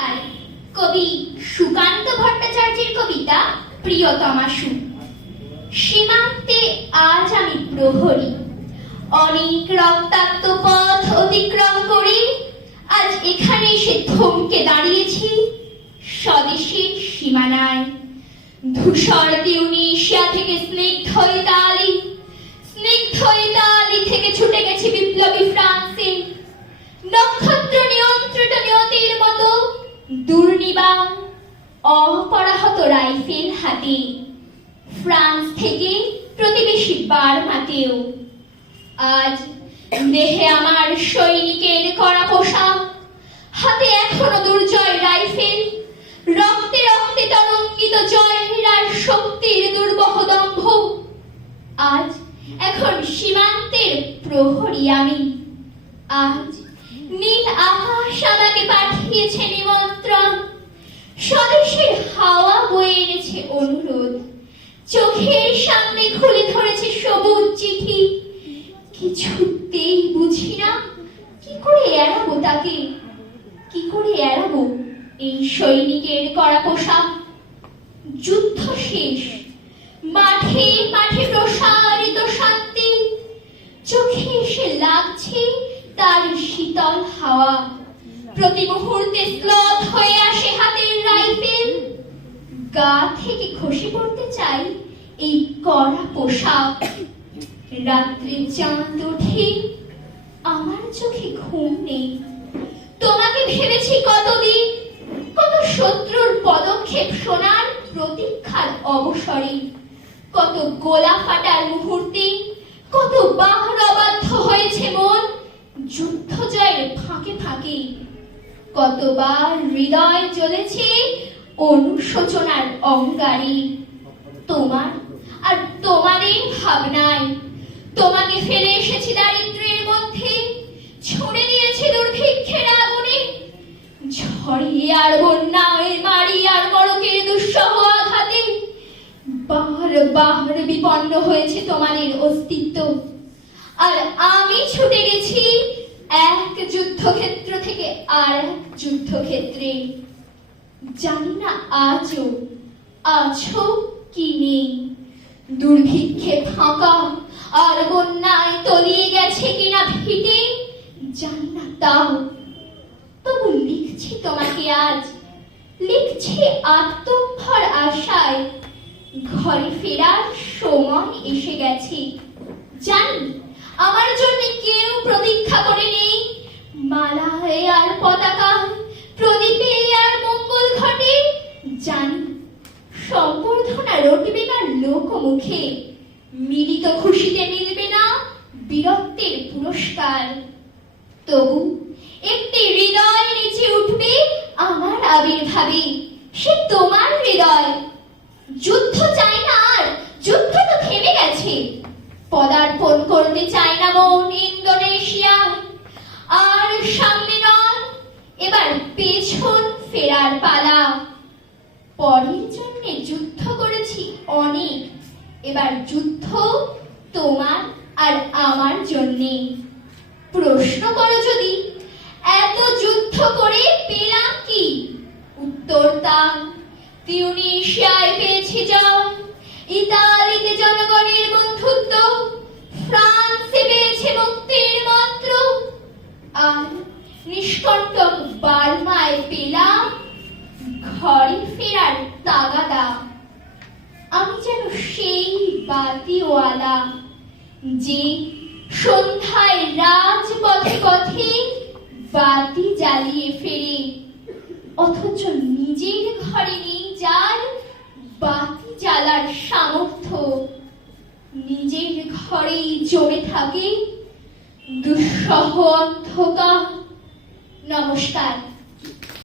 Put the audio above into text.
নমস্কার কবি সুকান্ত ভট্টাচার্যের কবিতা প্রিয়তমা সু সীমান্তে আজ আমি প্রহরী। অনেক রক্তাক্ত পথ অতিক্রম করে। আজ এখানে এসে থমকে দাঁড়িয়েছি। স্বদেশের সীমানায়। ধূসর তিউনিশিয়া থেকে স্নিগ্ধ ইতালি। স্নিগ্ধ ইতালি থেকে ছুটে গেছি বিপ্লবী ফ্রান্সে। নক্ষত্র দুর্নিবাণ অপরাহত রাইফেল হাতে। ফ্রান্স থেকে প্রতিবেশী বার্মাতেও। আজ দেহে আমার সৈনিকের করা পোশাক। হাতে এখনও দুর্জয় রাইফেল। রক্তে রক্তে তরঙ্গিত জয়ের আর শক্তির দুর্বহ দম্ভ। আজ এখন সীমান্তের প্রহরী আমি। আজ নীল আকাশ আমাকে পাঠিয়েছে নিমন্ত্রণ। স্বদেশের হাওয়া বয়ে এনেছে অনুরোধ। চোখের সামনে খুলে ধরেছে সবুজ চিঠি। কিছুতেই বুঝি না, কি করে এড়াবো তাকে? কি করে এড়াবো এই সৈনিকের করা পোশাক? যুদ্ধ শেষ। মাঠে মাঠে প্রসারিত শান্তি। চোখে এসে লাগছে তার শীতল হাওয়া। প্রতি মুহূর্তে ক্লথ হয়ে আসে হাতের রাইফেল। গা থেকে খসে পড়তে চাই এই কড়া পোশাক। রাত্রে চাঁদ ওঠে, আমার চোখে ঘুম নেই। তোমাকে ভেবেছি কতদিন, কত শত্রুর পদক্ষেপ শোনার প্রতীক্ষার অবসরে। কত গোলা ফাটার মুহূর্তে, কত বাহর অবাধ্য হয়েছে মন যুদ্ধ জয়ের ফাঁকে ফাঁকে। কতবার হৃদয় জ্বলেছে অনুশোচনার অঙ্গারে তোমার আর তোমারই ভাবনায়। তোমাকে ফেলে এসেছি দারিদ্র্যের মধ্যে। ছুঁড়ে দিয়েছি দুর্ভিক্ষের আগুনে। ঝড়িয়ে আর বন্যায় মারি আর মরকের দুঃসহ আঘাতে। বার বার বিপন্ন হয়েছে তোমাদের অস্তিত্ব আর আমি ছুটে গেছি এক যুদ্ধক্ষেত্র থেকে আর এক যুদ্ধক্ষেত্রে জানি না আজও আছো কি নেই। দুর্ভিক্ষে ফাঁকা আর বন্যায় তলিয়ে গেছে কিনা ভিটে, জানি না তাও। তবু লিখছি তোমাকে আজ, লিখছি আত্মভর আশায়। ঘরে ফেরার সময় এসে গেছে। জানি, আমার জন্য কেউ প্রতীক্ষা করে নেই। মালায় আর পতাকা, প্রদীপে আর মঙ্গল ঘটে। জানি, সম্বর্ধনা রটবে না লোকমুখে। মিলিত খুশিতে মিলবে না বীরত্বের পুরস্কার। তবু একটি হৃদয় নিচে উঠবে আমার আবির্ভাবে। সে তোমার হৃদয়। যুদ্ধ চাই না আর, যুদ্ধ তো থেমে গেছে। পদার্পণ করতে চাই না মন সামনে নয়, এবার পেছন ফেরার পালা। পরের জন্য যুদ্ধ করেছি অনেক, এবার যুদ্ধ তোমার আর আমার জন্যে। প্রশ্ন করো যদি, এত যুদ্ধ করে পেলাম কি? উত্তর তা তিউনিশিয়ায় পেয়েছি জয়, ইতালিতে জনগণের বন্ধুত্ব, ফ্রান্সে পেয়েছে মন্ত্র আর নিষ্কণ্টক বার্মায় পেলাম, ঘরে ফেরার তাগাদা। আমি যেন সেই বাতিওয়ালা যে সন্ধ্যায় রাজপথে পথে বাতি জ্বালিয়ে ফেরে, অথচ নিজের ঘরে নেই যার বাতি জ্বালার সামর্থ্য। নিজের ঘরেই জমে থাকে দুঃসহ অন্ধকার। নমস্কার।